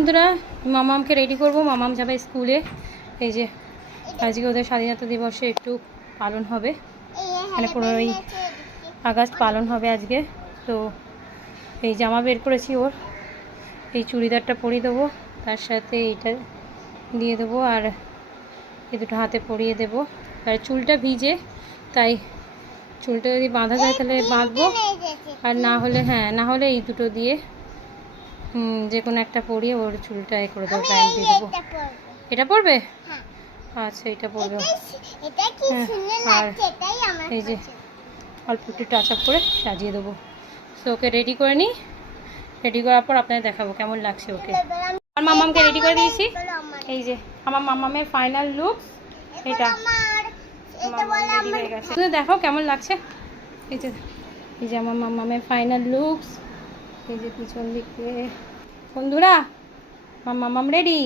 বন্ধুরা, মামামকে রেডি করব। মামাম যাবে স্কুলে। এই যে আজকে ওদের স্বাধীনতা দিবসে একটু পালন হবে, মানে 15ই আগস্ট পালন হবে আজকে। তো এই জামা বের করেছি ওর, এই চুড়িদারটা পরিয়ে দেবো, তার সাথে এইটা দিয়ে দেবো, আর এই দুটো হাতে পরিয়ে দেবো। আর চুলটা ভিজে, তাই চুলটা যদি বাঁধা যায় তাহলে বাঁধবো, আর না হলে না হলে এই দুটো দিয়ে যে কোনো একটা পরিয়ে ওর চুলটা করে দেবো, প্যান্ট দিয়ে দেবো। এটা পরবে? আচ্ছা, এটা পরবে। আর এই যে অল্প একটু টাচ আপ করে সাজিয়ে দেবো। সো ওকে রেডি করে নিই, রেডি করার পর আপনাদের দেখাবো কেমন লাগছে ওকে। আর মামামকে রেডি করে দিয়েছি। এই যে আমার মামামের ফাইনাল লুক এটা, রেডি হয়ে গেছে। দেখো কেমন লাগছে। এই যে আমার মামামের ফাইনাল লুকস। এই যে পিছন দিক থেকে বন্ধুরা, আমার মামাম রেডি।